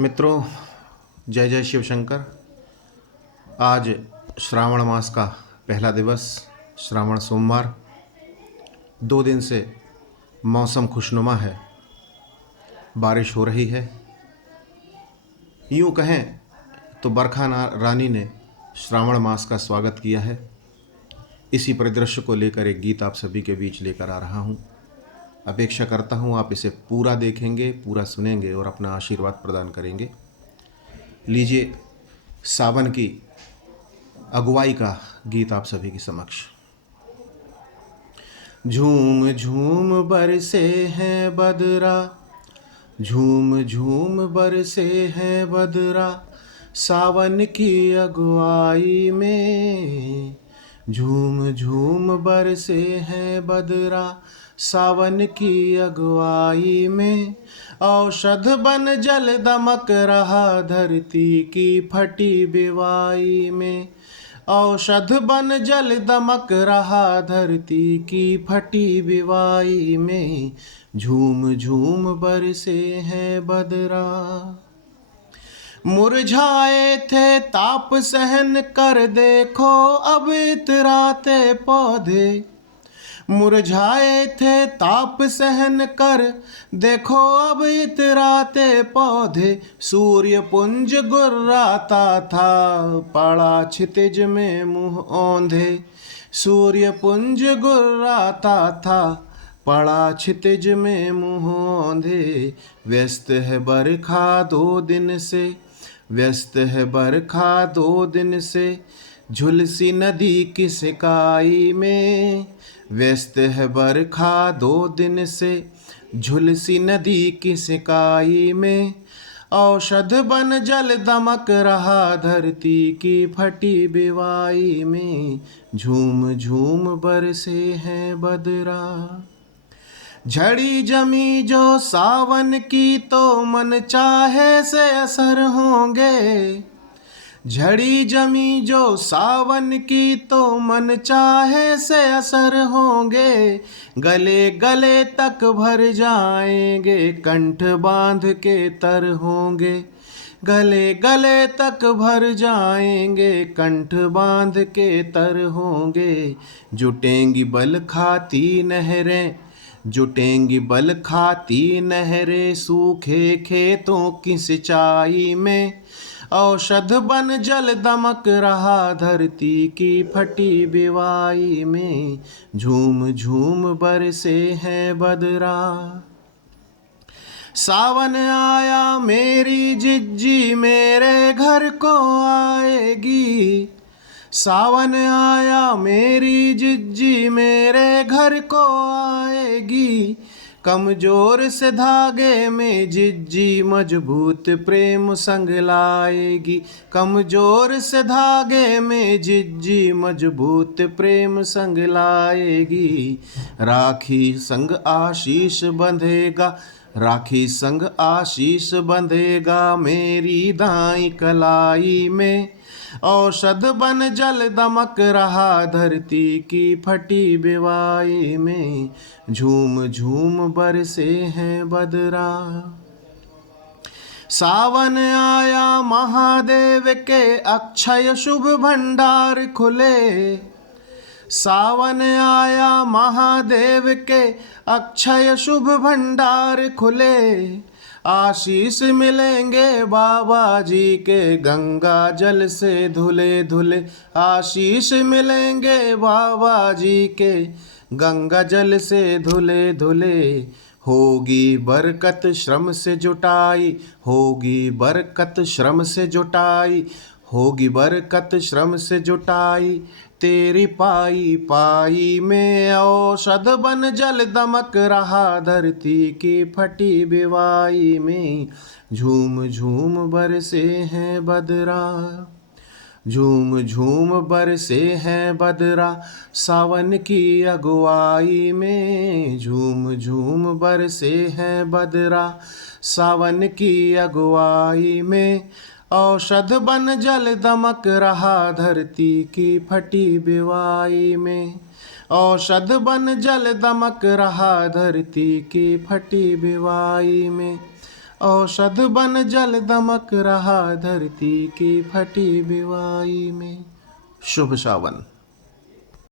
मित्रों, जय जय शिव शंकर। आज श्रावण मास का पहला दिवस, श्रावण सोमवार। 2 दिन से मौसम खुशनुमा है, बारिश हो रही है। यूँ कहें तो बरखा रानी ने श्रावण मास का स्वागत किया है। इसी परिदृश्य को लेकर एक गीत आप सभी के बीच लेकर आ रहा हूँ। अपेक्षा करता हूँ आप इसे पूरा देखेंगे, पूरा सुनेंगे और अपना आशीर्वाद प्रदान करेंगे। लीजिए सावन की अगुवाई का गीत आप सभी के समक्ष। झूम झूम बरसे हैं बदरा, झूम झूम बरसे हैं बदरा, सावन की अगुवाई में। झूम झूम बरसे हैं बदरा, सावन की अगुवाई में। औषध बन जल दमक रहा धरती की फटी बिवाई में। औषध बन जल दमक रहा धरती की फटी बिवाई में। झूम झूम बरसे हैं बदरा। मुरझाए थे ताप सहन कर देखो अब इतराते पौधे। मुरझाए थे ताप सहन कर देखो अब इतराते पौधे। सूर्य पुंज गुर्राता था पड़ा क्षितिज में मुंह औंधे। सूर्य पुंज गुर्राता था पड़ा क्षितिज में मुंह औंधे। व्यस्त है बरखा 2 दिन से, व्यस्त है बरखा 2 दिन से, झुलसी नदी की सिकाई में। व्यस्त है बरखा 2 दिन से, झुलसी नदी की सिकाई में। औषध बन जल दमक रहा धरती की फटी बिवाई में। झूम झूम बरसे हैं बदरा। झड़ी जमी जो सावन की तो मन चाहे से असर होंगे। झड़ी जमी जो सावन की तो मन चाहे से असर होंगे। गले गले तक भर जाएंगे, कंठ बांध के तर होंगे। गले गले तक भर जाएंगे, कंठ बांध के तर होंगे। जुटेंगी बल खाती नहरें, जुटेंगी बल खाती नहरें, सूखे खेतों की सिंचाई में। औषध बन जल दमक रहा धरती की फटी बिवाई में। झूम झूम बरसे हैं बदरा। सावन आया मेरी जिज्जी मेरे घर को आएगी। सावन आया मेरी जिज्जी मेरे घर को आएगी। कमजोर से धागे में जिज्जी मजबूत प्रेम संग लाएगी। कमजोर से धागे में जिज्जी मजबूत प्रेम संग लाएगी। राखी संग आशीष बंधेगा, राखी संग आशीष बंधेगा मेरी दाई कलाई में। औषध बन जल दमक रहा धरती की फटी बिवाई में। झूम झूम बरसे हैं बदरा। सावन आया महादेव के अक्षय शुभ भंडार खुले। सावन आया महादेव के अक्षय शुभ भंडार खुले। आशीष मिलेंगे बाबा जी के गंगा जल से धुले धुले। आशीष मिलेंगे बाबा जी के गंगा जल से धुले धुले। होगी बरकत श्रम से जुटाई, होगी बरकत श्रम से जुटाई, होगी बरकत श्रम से जुटाई। तेरी पाई पाई में औषध बन जल दमक रहा धरती की फटी बिवाई में। झूम झूम बरसे हैं बदरा। झूम झूम बरसे हैं बदरा, सावन की अगुवाई में। झूम झूम बरसे हैं बदरा, सावन की अगुवाई में। औषध बन जल दमक रहा धरती की फटी बिवाई में। औषध बन जल दमक रहा धरती की फटी बिवाई में। औषध बन जल दमक रहा धरती की फटी बिवाई में। शुभ सावन।